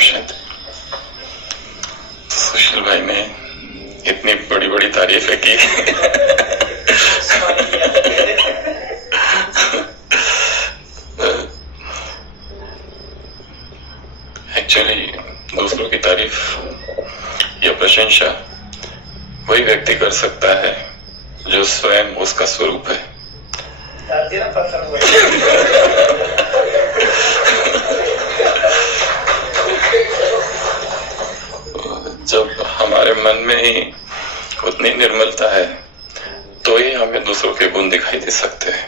शायद। सुशील भाई ने इतनी बड़ी बड़ी तारीफें की। एक्चुअली दूसरों की तारीफ या प्रशंसा वही व्यक्ति कर सकता है जो स्वयं उसका स्वरूप है। जब हमारे मन में ही उतनी निर्मलता है तो ही हमें दूसरों के गुण दिखाई दे सकते हैं।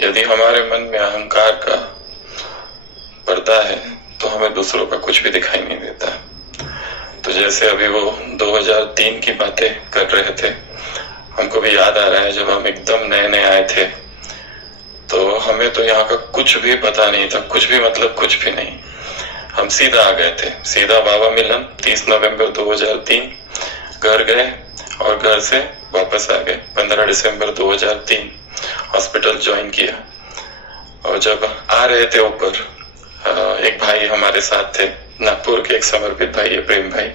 यदि हमारे मन में अहंकार का पर्दा है तो हमें दूसरों का कुछ भी दिखाई नहीं देता। तो जैसे अभी वो 2003 की बातें कर रहे थे, हमको भी याद आ रहा है जब हम एकदम नए नए आए थे तो हमें तो यहाँ का कुछ भी पता नहीं था, कुछ भी मतलब कुछ भी नहीं। हम सीधा आ गए थे, सीधा बाबा मिलन 30 नवंबर 2003 घर गए और घर से वापस आ गए। 15 दिसंबर 2003 हॉस्पिटल ज्वाइन किया। और जब आ रहे थे ऊपर, एक भाई हमारे साथ थे, नागपुर के एक समर्पित भाई है, प्रेम भाई।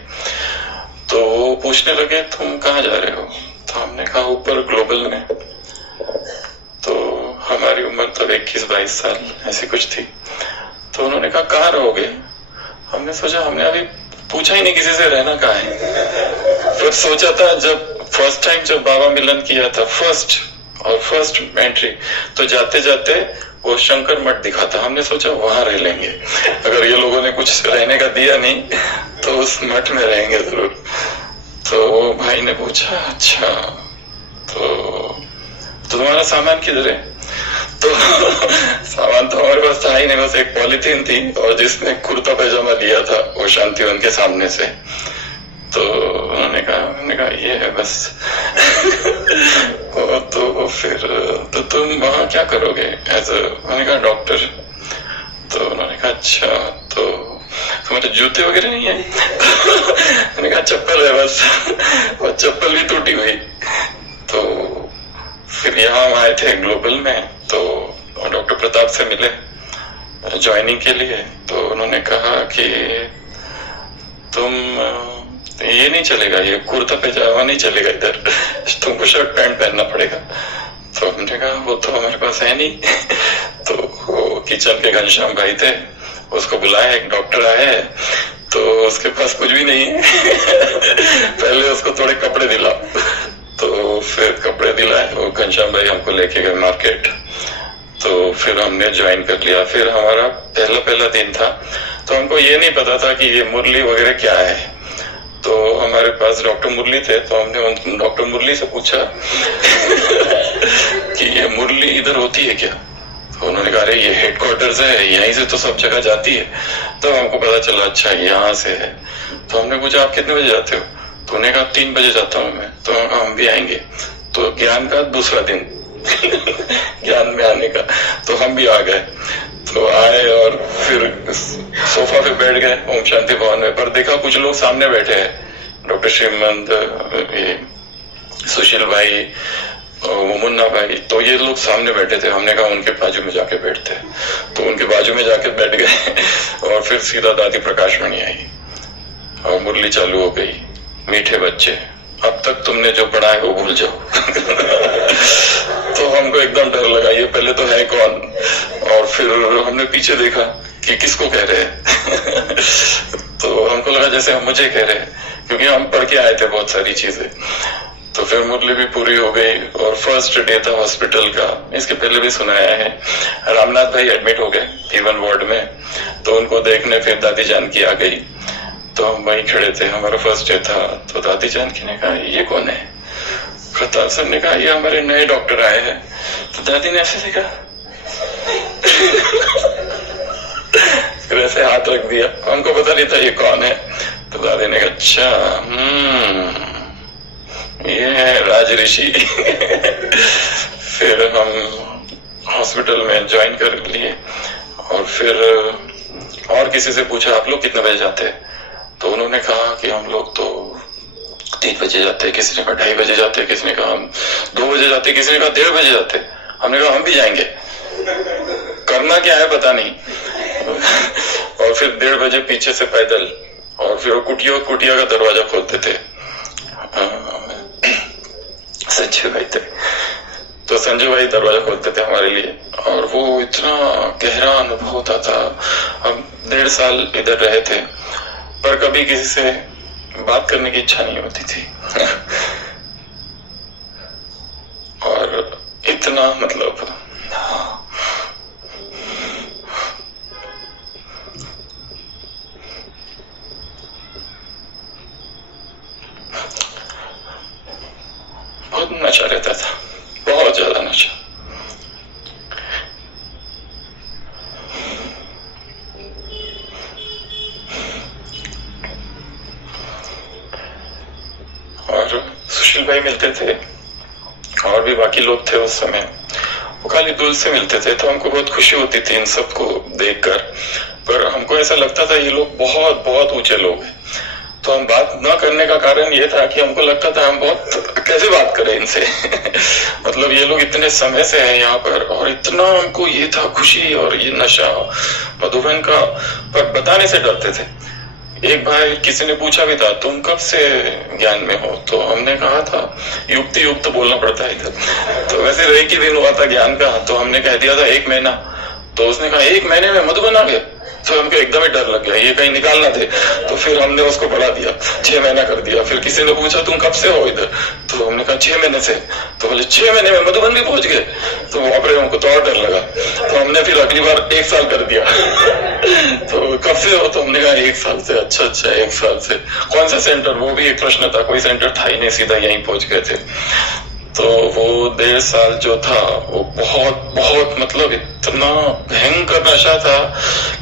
तो वो पूछने लगे तुम कहाँ जा रहे हो? तो हमने कहा ऊपर ग्लोबल में। तो हमारी उम्र तो 21-22 साल ऐसी कुछ थी। तो उन्होंने कहा कहाँ रहोगे? हमने सोचा, हमने अभी पूछा ही नहीं किसी से रहना कहाँ है। फिर सोचा था जब फर्स्ट टाइम जब बाबा मिलन किया था, फर्स्ट एंट्री, तो जाते जाते वो शंकर मठ दिखा था। हमने सोचा वहां रह लेंगे, अगर ये लोगों ने कुछ रहने का दिया नहीं तो उस मठ में रहेंगे जरूर। तो वो भाई ने पूछा अच्छा तो तुम्हारा सामान किधर है? तो सामान तो हमारे पास था ही नहीं, बस एक पॉलिथीन थी और जिसमें कुर्ता पैजामा लिया था वो शांतिवन के सामने से। तो उन्होंने कहा ये है बस। तो फिर तो तुम वहां क्या करोगे एज अ, मैंने कहा डॉक्टर। तो उन्होंने कहा अच्छा तो तुम्हारे जूते वगैरह नहीं है? मैंने कहा चप्पल है बस। और चप्पल भी टूटी हुई। तो फिर यहाँ हम आए थे ग्लोबल में, तो डॉक्टर प्रताप से मिले ज्वाइनिंग के लिए। तो उन्होंने कहा कि तुम ये नहीं चलेगा, ये कुर्ता पैजामा नहीं चलेगा, इधर तुमको शर्ट पैंट पहनना पड़ेगा। तो हमने कहा वो तो हमारे पास है नहीं। तो वो किचन के घनश्याम भाई थे, उसको बुलाया, एक डॉक्टर आया है तो उसके पास कुछ भी नहीं है। पहले उसको थोड़े कपड़े दिलाओ। तो फिर कपड़े दिलाए, वो घनश्याम भाई हमको लेके गए मार्केट। तो फिर हमने ज्वाइन कर लिया। फिर हमारा पहला दिन था, तो हमको ये नहीं पता था कि ये मुरली वगैरह क्या है। तो हमारे पास डॉक्टर मुरली थे, तो हमने डॉक्टर मुरली से पूछा कि ये मुरली इधर होती है क्या? तो उन्होंने कहा ये हेडक्वार्टर्स है, यहीं से तो सब जगह जाती है। तो हमको पता चला अच्छा यहाँ से है। तो हमने पूछा आप कितने बजे जाते हो? तो उन्होंने कहा 3 बजे जाता हूँ मैं। तो हम भी आएंगे। तो ज्ञान का दूसरा दिन ज्ञान में आने का, तो हम भी आ गए। तो आए और फिर सोफा पे बैठ गए ओम शांति भवन में। पर देखा कुछ लोग सामने बैठे हैं, डॉक्टर श्रीमंत, सुशील भाई, मुन्ना भाई, तो ये लोग सामने बैठे थे। हमने कहा उनके बाजू में जाके बैठते। तो उनके बाजू में जाके बैठ गए। और फिर सीधा दादी प्रकाशमणि आई और मुरली चालू हो गई। मीठे बच्चे, अब तक तुमने जो पढ़ा है वो भूल जाओ। तो हमको एकदम डर लगा, ये पहले तो है कौन? और फिर हमने पीछे देखा कि किसको कह रहे हैं। तो हमको लगा जैसे हम मुझे कह रहे हैं, क्योंकि हम पढ़ के आए थे बहुत सारी चीजें। तो फिर मुरली भी पूरी हो गई और फर्स्ट डे था हॉस्पिटल का। इसके पहले भी सुनाया है, रामनाथ भाई एडमिट हो गए P1 वार्ड में। तो उनको देखने फिर दादी जानकी आ गई। तो हम वहीं खड़े थे, हमारा फर्स्ट डे था। तो दादी जानकी ने कहा ये कौन है? प्रताप सर ने कहा ये हमारे नए डॉक्टर आए हैं। तो दादी ने ऐसे देखा, फिर ऐसे हाथ रख दिया। हमको पता नहीं था ये कौन है। तो दादी ने कहा अच्छा ये है राज ऋषि। फिर हम हॉस्पिटल में ज्वाइन कर लिए। और फिर और किसी से पूछा आप लोग कितने बजे जाते हैं? तो उन्होंने कहा कि हम लोग तो 3 बजे जाते हैं, किसी ने कहा 2:30 बजे जाते हैं, किसी ने कहा हम 2 बजे जाते हैं, किसी ने कहा 1:30 बजे जाते हैं। हमने कहा हम भी जाएंगे, करना क्या है पता नहीं। और और फिर 1:30 बजे पीछे से पैदल, और फिर वो कुटिया का दरवाजा खोलते थे। संजय भाई थे, तो संजय भाई दरवाजा खोलते थे हमारे लिए, और वो इतना गहरा अनुभव होता था। हम 1.5 साल इधर रहे थे, पर कभी किसी से बात करने की इच्छा नहीं होती थी। और इतना मतलब बहुत नशा रहता था, बहुत ज्यादा नशा। और सुशील भाई मिलते थे, और भी बाकी लोग थे उस समय, वो खाली दूर से मिलते थे, तो हमको बहुत खुशी होती थी इन सबको देखकर। पर हमको ऐसा लगता था ये लोग बहुत बहुत ऊंचे लोग हैं, तो हम बात न करने का कारण ये था कि हमको लगता था हम बहुत कैसे बात करें इनसे। मतलब ये लोग इतने समय से हैं यहाँ पर, और इतना हमको ये था खुशी और ये नशा मधुबन का, पर बताने से डरते थे। एक भाई किसी ने पूछा भी था तुम कब से ज्ञान में हो, तो हमने कहा था युक्त बोलना पड़ता है इधर। तो वैसे रही कि दिन हुआ था ज्ञान का, तो हमने कह दिया था 1 महीना। तो उसने कहा 1 महीने में मधुबन आ गया, तो हमको एकदम ही डर लग गया, ये कहीं निकालना थे। तो फिर हमने उसको बढ़ा दिया, 6 महीना कर दिया। फिर किसी ने पूछा तुम कब से हो इधर, तो हमने कहा 6 महीने से। तो बोले 6 महीने में मधुबन भी पहुंच गए, तो वहां पर हमको तो और डर लगा। तो हमने फिर अगली बार 1 साल कर दिया। तो कब से हो, तो हमने कहा 1 साल से। अच्छा 1 साल से। कौन सा सेंटर, वो भी एक प्रश्न था, कोई सेंटर था ही नहीं, सीधा यहीं पहुंच गए थे। तो वो 1.5 साल जो था वो बहुत बहुत मतलब इतना भयंकर नशा था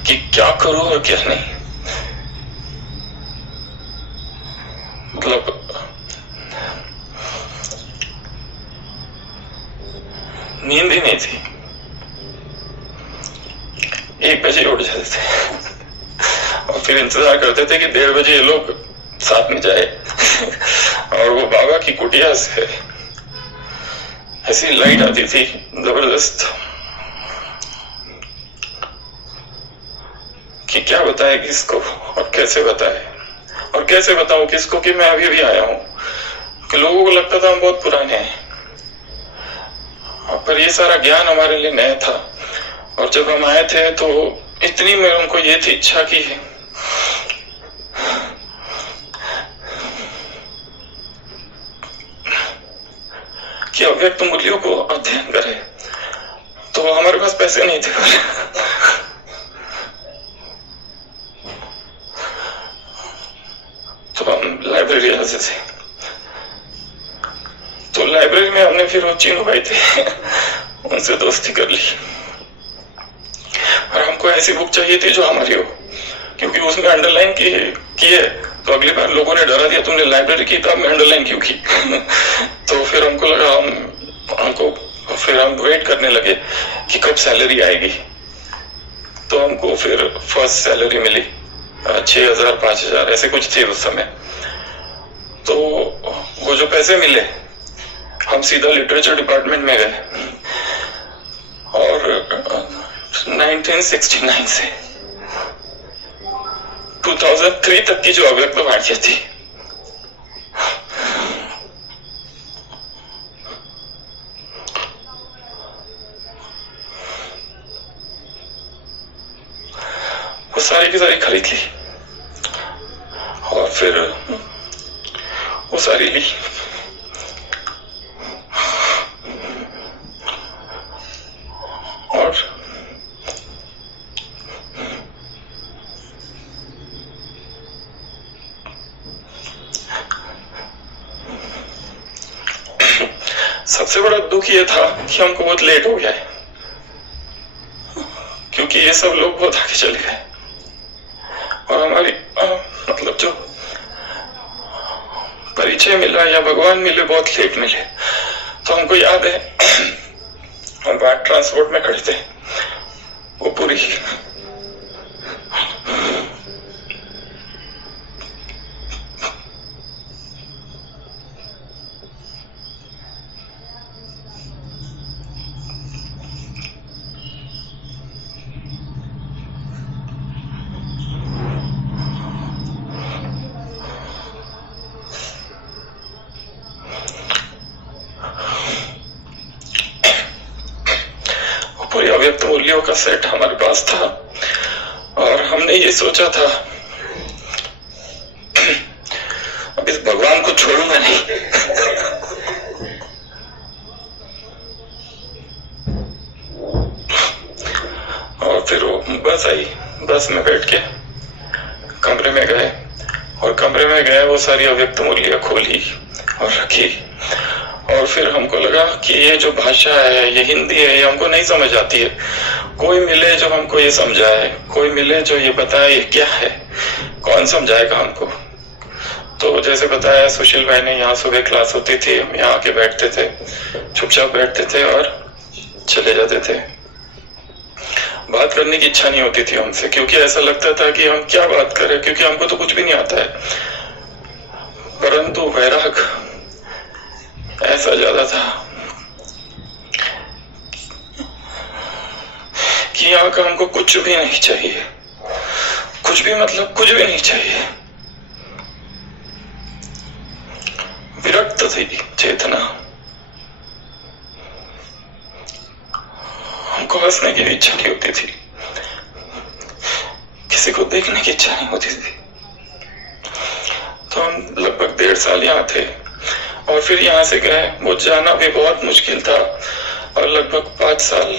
कि क्या करूं और क्या नहीं। मतलब नींद ही नहीं थी, 1 बजे उठ जाते थे और फिर इंतजार करते थे कि 1:30 बजे ये लोग साथ में जाए। और वो बाबा की कुटिया से ऐसी लाइट आती थी जबरदस्त कि क्या बताए किसको और कैसे बताए, और कैसे बताऊं किसको कि मैं अभी भी आया हूं। कि लोगों को लगता था हम बहुत पुराने हैं, पर ये सारा ज्ञान हमारे लिए नया था। और जब हम आए थे तो इतनी में उनको ये थी इच्छा की कि अव्यक्त मूल्यों को अध्ययन करे। तो हमारे पास पैसे नहीं थे, तो हम लाइब्रेरी आते थे। तो लाइब्रेरी में हमने फिर वो चीनू भाई थे, उनसे दोस्ती कर ली। और हमको ऐसी बुक चाहिए थी जो हमारी हो, क्योंकि उसमें अंडरलाइन की है। तो अगली बार लोगों ने डरा दिया तुमने लाइब्रेरी की किताब में अंडरलाइन क्यों की। तो फिर हमको लगा फिर हम वेट करने लगे कि कब सैलरी आएगी। तो हमको फिर फर्स्ट सैलरी मिली 6,000 5,000 ऐसे कुछ थी उस समय। तो वो जो पैसे मिले हम सीधा लिटरेचर डिपार्टमेंट में गए, और 1969 से 2003 तक की जो अव्यक्त भारतीय थी, वो सारी की सारी खरीद ली, और फिर वो सारी ली। और सबसे बड़ा दुख ये था कि हमको बहुत लेट हो गया है, क्योंकि ये सब लोग बहुत आगे चले गए, और हमारी मतलब जो परिचय मिला या भगवान मिले बहुत लेट मिले। तो हमको याद है हम बाहर ट्रांसपोर्ट में खड़े थे, वो पूरी उंगलियों का सेट हमारे पास था और हमने ये सोचा था अब इस भगवान को छोड़ूंगा नहीं। और फिर वो बस आई, बस में बैठ के कमरे में गए और कमरे में गए वो सारी अव्यक्त मूल्य खोली और रखी। और फिर हमको लगा कि ये जो भाषा है, ये हिंदी है, ये हमको नहीं समझ आती है। कोई मिले जो हमको ये समझाए, कोई मिले जो ये बताए ये क्या है, कौन समझाएगा हमको। तो जैसे बताया सुशील भाई ने, यहाँ सुबह क्लास होती थी, हम यहाँ आके बैठते थे, चुपचाप बैठते थे और चले जाते थे। बात करने की इच्छा नहीं होती थी हमसे, क्योंकि ऐसा लगता था कि हम क्या बात करें, क्योंकि हमको तो कुछ भी नहीं आता है। परंतु वैराग ऐसा ज्यादा था कि यहाँ का हमको कुछ भी नहीं चाहिए, कुछ भी मतलब कुछ भी नहीं चाहिए। विरक्त थी चेतना। हमको हंसने की इच्छा नहीं होती थी, किसी को देखने की इच्छा नहीं होती थी। तो हम लगभग 1.5 साल यहाँ थे और फिर यहाँ से गए। वो जाना भी बहुत मुश्किल था और लगभग 5 साल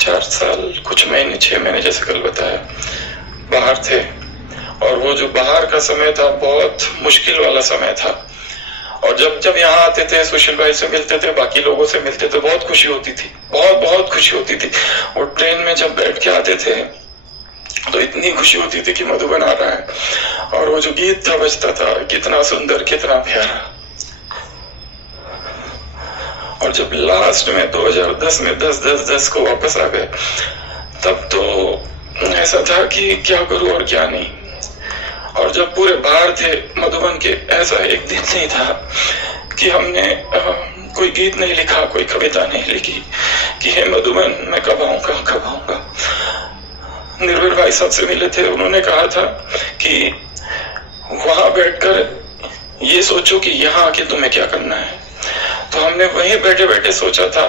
4 साल कुछ महीने 6 महीने जैसे कल बताया बाहर थे। और वो जो बाहर का समय था बहुत मुश्किल वाला समय था। और जब जब यहाँ आते थे, सुशील भाई से मिलते थे, बाकी लोगों से मिलते थे, बहुत खुशी होती थी, बहुत बहुत खुशी होती थी। और ट्रेन में जब बैठ के आते थे तो इतनी खुशी होती थी कि मधुबन आ रहा है। और वो जो गीत था बजता था, कितना सुंदर, कितना प्यारा। और जब लास्ट में 2010 में 10-10-10 को वापस आ गए, तब तो ऐसा था कि क्या करूं और क्या नहीं। और जब पूरे बाहर थे मधुबन के, ऐसा एक दिन नहीं था कि हमने कोई गीत नहीं लिखा, कोई कविता नहीं लिखी कि हे मधुबन मैं कब आऊंगा, कब आऊंगा। निर्भर भाई साहब से मिले थे, उन्होंने कहा था कि वहां बैठकर ये सोचो कि यहाँ आके तुम्हें क्या करना है। तो हमने वहीं बैठे बैठे सोचा था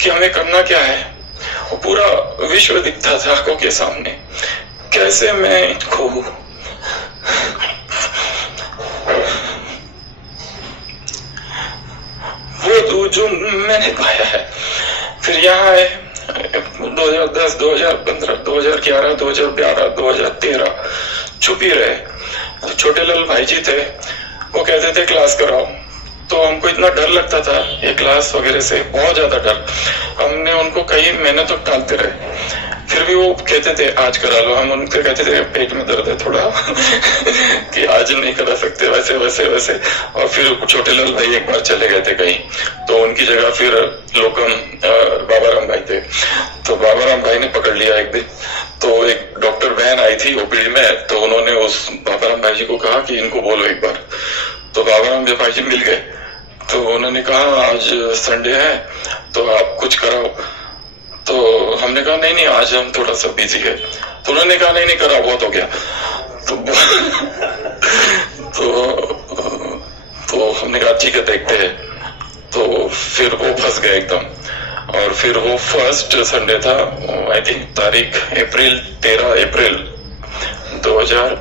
कि हमें करना क्या है। वो पूरा विश्व दिखता था आंखों के सामने, कैसे मैं इनको वो दूं जो मैंने पाया है। फिर यहाँ आए 2010, 2015, 2011, 2012, 2013 चुप ही रहे। छोटे लाल भाई जी थे, वो कहते थे क्लास कराओ। तो हमको इतना डर लगता था ये क्लास वगैरह से, बहुत ज्यादा डर। हमने उनको कई महीने तक टालते रहे, फिर भी वो कहते थे आज करा लो। हम उनसे कहते थे पेट में दर्द है थोड़ा कि आज नहीं करा सकते, वैसे वैसे वैसे। और फिर छोटे लाल भाई एक बार चले गए थे कहीं, तो उनकी जगह फिर लोकम बाबाराम भाई थे। तो बाबाराम भाई ने पकड़ लिया एक दिन। तो एक डॉक्टर बहन आई थी ओपीडी में, तो उन्होंने उस बाबाराम भाई जी को कहा कि इनको बोलो एक बार। तो बाबाराम भाई जी मिल गए, तो उन्होंने कहा आज संडे है तो आप कुछ कराओ। तो हमने कहा नहीं नहीं आज हम थोड़ा सा बिजी है। तो उन्होंने कहा नहीं नहीं करा, बहुत हो गया। तो हमने कहा ठीक है देखते हैं। तो फिर वो फंस गए एकदम। और फिर वो फर्स्ट संडे था, आई थिंक तारीख 13 अप्रैल 2013।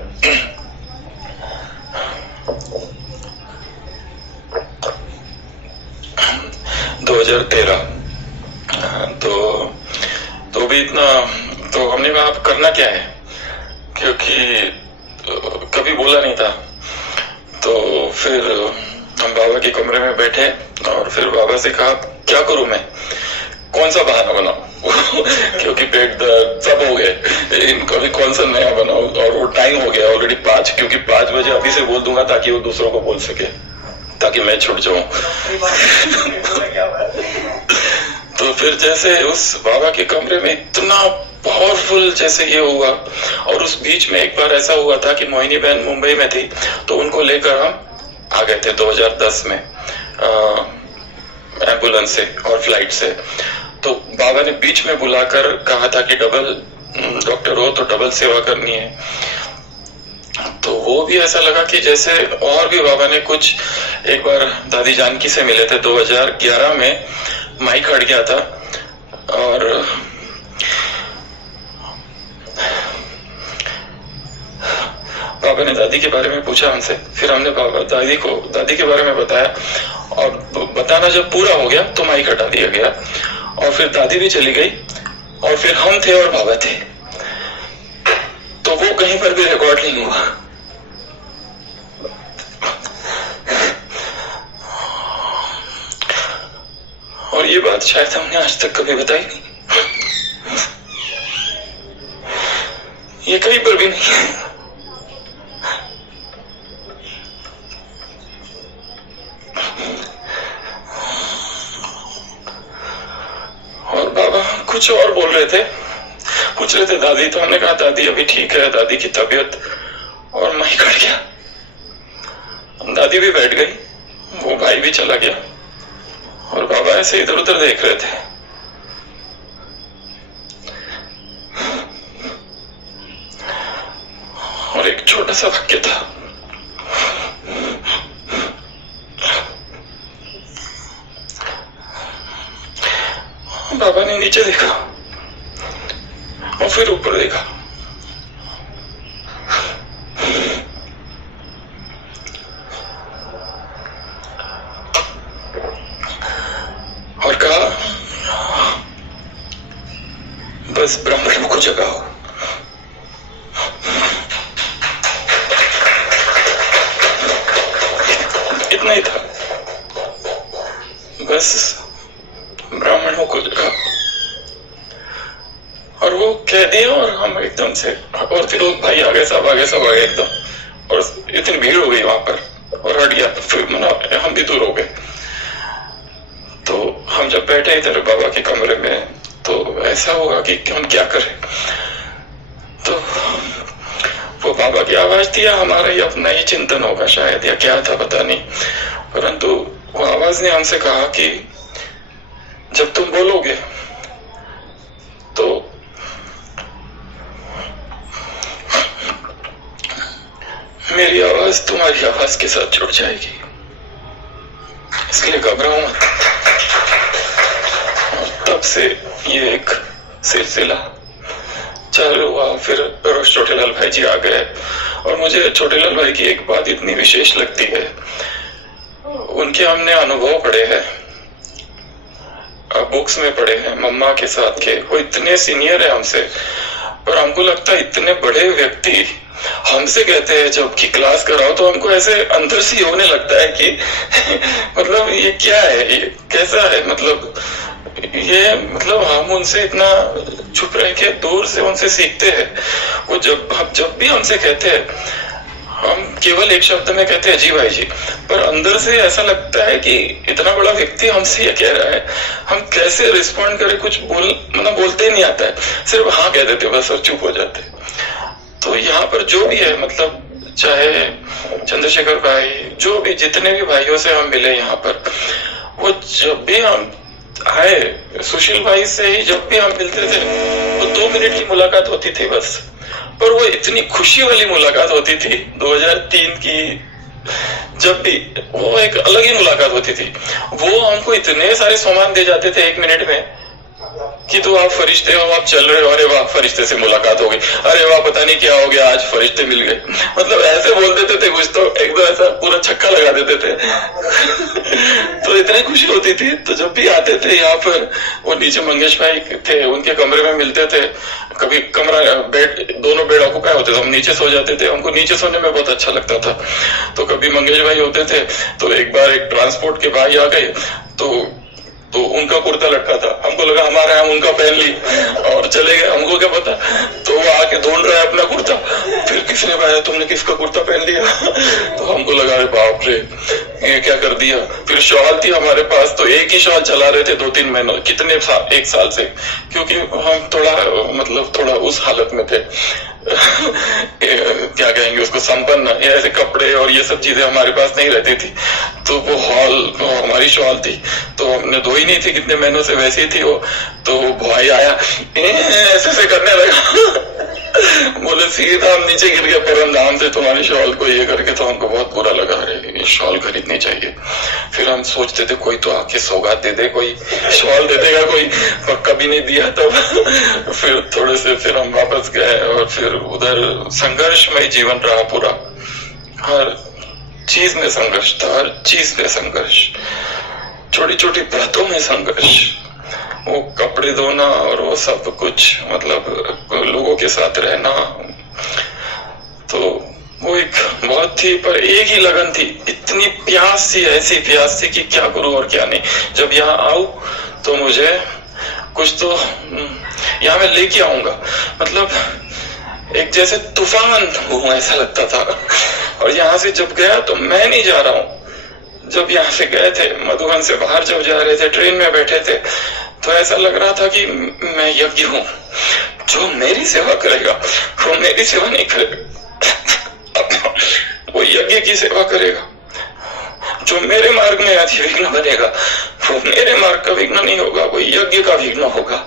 तो भी इतना, तो हमने कहा आप करना क्या है, क्योंकि कभी बोला नहीं था। तो फिर हम बाबा के कमरे में बैठे और फिर बाबा से कहा क्या करूं मैं, कौन सा बहाना बनाऊं क्योंकि पेट दर्द सब हो गए, कभी कौन सा नया बनाऊं। और वो टाइम हो गया ऑलरेडी 5, क्योंकि 5 बजे अभी से बोल दूंगा ताकि वो दूसरों को बोल सके, ताकि मैं छूट जाऊं तो फिर जैसे उस बाबा के कमरे में इतना पावरफुल जैसे ये हुआ। और उस बीच में एक बार ऐसा हुआ था कि मोहिनी बहन मुंबई में थी, तो उनको लेकर हम आ गए थे 2010 में एम्बुलेंस से और फ्लाइट से। तो बाबा ने बीच में बुलाकर कहा था कि डबल डॉक्टर हो तो डबल सेवा करनी है। तो वो भी ऐसा लगा कि जैसे, और भी बाबा ने कुछ, एक बार दादी जानकी से मिले थे 2011 में, माइक हट गया था और पापा ने दादी के बारे में पूछा हमसे, फिर हमने दादी को दादी के बारे में बताया, और बताना जब पूरा हो गया तो माइक हटा दिया गया, और फिर दादी भी चली गई, और फिर हम थे और बाबा थे, तो वो कहीं पर भी रिकॉर्ड नहीं हुआ। और ये बात शायद हमने आज तक कभी बताई नहीं, ये कहीं पर भी नहीं। और बाबा कुछ और बोल रहे थे, पूछ रहे थे दादी, तो हमने कहा दादी अभी ठीक है, दादी की तबीयत, और माइक कट गया, दादी भी बैठ गई, वो भाई भी चला गया, और बाबा ऐसे इधर उधर देख रहे थे। और एक छोटा सा वाक्य था, बाबा ने नीचे देखा और फिर ऊपर देखा, और कहा बस ब्राह्मणों को जगाओ। इतना ही था, बस ब्राह्मणों को जगाओ। और वो कह दिया, और हम एकदम से, और फिर वो भाई आ गए, सब आ गए एकदम, और इतनी भीड़ हो गई वहां पर, और हट गया, फिर मना हम भी दूर हो गए। तो हम जब बैठे इधर बाबा के कमरे में, तो ऐसा हुआ कि हम क्या करें। तो वो बाबा की आवाज थी, या हमारा ही अपना ही चिंतन होगा शायद, या क्या था पता नहीं, परंतु वो आवाज ने हमसे कहा कि जब तुम बोलोगे तो मेरी आवाज तुम्हारी आवाज के साथ जुड़ जाएगी, इसलिए घबराओ मत। और तब से ये एक सिलसिला चालू हुआ। फिर रोज छोटेलाल भाई जी आ गए, और मुझे छोटेलाल भाई की एक बात इतनी विशेष लगती है, उनके हमने अनुभव पढ़े हैं, बुक्स में पढ़े हैं, मम्मा के साथ के, वो इतने सीनियर है हमसे, पर हमको लगता है इतने बड़े व्यक्ति हमसे कहते हैं जब कि क्लास कराओ, तो हमको ऐसे अंदर से होने लगता है कि मतलब ये क्या है, ये कैसा है, मतलब ये, मतलब हम उनसे इतना चुप रह के दूर से उनसे सीखते हैं। वो जब भी हमसे कहते हैं, हम केवल एक शब्द में कहते हैं जी भाई जी, पर अंदर से ऐसा लगता है कि इतना बड़ा व्यक्ति हमसे ये कह रहा है, हम कैसे रिस्पॉन्ड करें, कुछ बोलते ही नहीं आता है, सिर्फ हाँ कह देते बस, और चुप हो जाते। तो यहाँ पर जो भी है, मतलब चाहे चंद्रशेखर भाई, जो भी जितने भी भाइयों से हम मिले यहाँ पर, वो जब भी हम आए, सुशील भाई से ही जब भी हम मिलते थे, वो 2 मिनट की मुलाकात होती थी बस, पर वो इतनी खुशी वाली मुलाकात होती थी 2003 की, जब भी वो एक अलग ही मुलाकात होती थी। वो हमको इतने सारे सामान दे जाते थे 1 मिनट में कि तो आप फरिश्ते हो, आप चल रहे हो, अरे वाह फरिश्ते से मुलाकात हो गई, अरे वाह पता नहीं क्या हो गया, आज फरिश्ते मिल गए, मतलब ऐसे बोल देते थे कुछ, तो एकदम ऐसा पूरा छक्का लगा देते थे। तो इतनी खुशी होती थी। तो जब भी आते थे यहाँ पर, वो नीचे मंगेश भाई थे, उनके कमरे में मिलते थे, कभी कमरा बेड, दोनों बेड ऑक्युपाई होते थे, हम नीचे सो जाते थे, हमको नीचे सोने में बहुत अच्छा लगता था। तो कभी मंगेश भाई होते थे, तो एक बार एक ट्रांसपोर्ट के भाई आ गए, तो उनका कुर्ता लटका था, हमको लगा हमारा है, हम उनका पहन ली और चले गए, हमको क्या पता। तो वो आके ढूंढ रहा है अपना कुर्ता, फिर किसने बताया तुमने किसका कुर्ता पहन लिया। तो हमको लगा अरे बाप रे ये क्या कर दिया। फिर शॉल थी हमारे पास, तो एक ही शॉल चला रहे थे 2-3 महीनों, कितने साल, 1 साल से, क्योंकि हम थोड़ा उस हालत में थे क्या कहेंगे उसको, संपन्न, ऐसे कपड़े और ये सब चीजें हमारे पास नहीं रहती थी। तो वो हमारी शॉल थी, तो हमने धोई नहीं थी कितने महीनों से, वैसी थी वो। तो भाई आया ऐसे करने लगा बोले सीधा हम नीचे गिर गए परम धाम से तुम्हारी शॉल को ये करके। तो हमको बहुत बुरा लगा, अरे ये शॉल खरीदनी चाहिए। फिर हम सोचते थे कोई तो आके सौगात दे दे, कोई शॉल दे देगा कोई, पर कभी नहीं दिया। तब फिर थोड़े से फिर हम वापस गए और फिर उधर संघर्षमय जीवन रहा पूरा, हर चीज में संघर्ष था, हर चीज में संघर्ष, छोटी छोटी बातों में संघर्ष, वो कपड़े धोना और वो सब कुछ, मतलब लोगों के साथ रहना। तो वो एक बहुत थी, पर एक ही लगन थी, इतनी प्यास थी, ऐसी प्यास थी कि क्या करूं और क्या नहीं। जब यहाँ आऊं तो मुझे कुछ तो यहाँ मैं लेके आऊंगा, मतलब एक जैसे तूफान हूं ऐसा लगता था। और यहाँ से जब गया तो मैं नहीं जा रहा हूं। जब यहाँ से गए थे मधुबन से बाहर जब जा रहे थे, ट्रेन में बैठे थे, तो ऐसा लग रहा था कि मैं यज्ञ हूं, जो मेरी सेवा करेगा वो मेरी सेवा नहीं करेगा, वो यज्ञ की सेवा करेगा। जो मेरे मार्ग में आदि विघ्न बनेगा वो मेरे मार्ग का विघ्न नहीं होगा, वो यज्ञ का विघ्न होगा।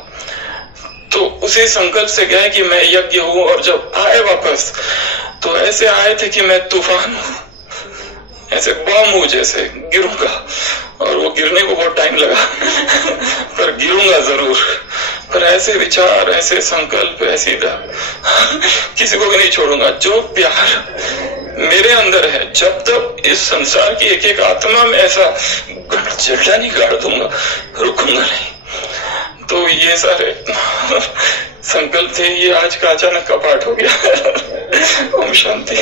तो उसी संकल्प से गए कि मैं यज्ञ हूं। और जब आए वापस तो ऐसे आए थे कि मैं तूफान हूं, ऐसे बम हूं, जैसे गिरूंगा। और वो गिरने को बहुत टाइम लगा पर गिरूंगा जरूर। पर ऐसे विचार, ऐसे संकल्प, ऐसी किसी को भी नहीं छोड़ूंगा। जो प्यार मेरे अंदर है, जब तक इस संसार की एक एक आत्मा में ऐसा जड्डा नहीं गाड़ दूंगा, रुकूंगा नहीं। तो ये सारे संकल्प थे। ये आज का अचानक का पाठ हो गया। ओम शांति।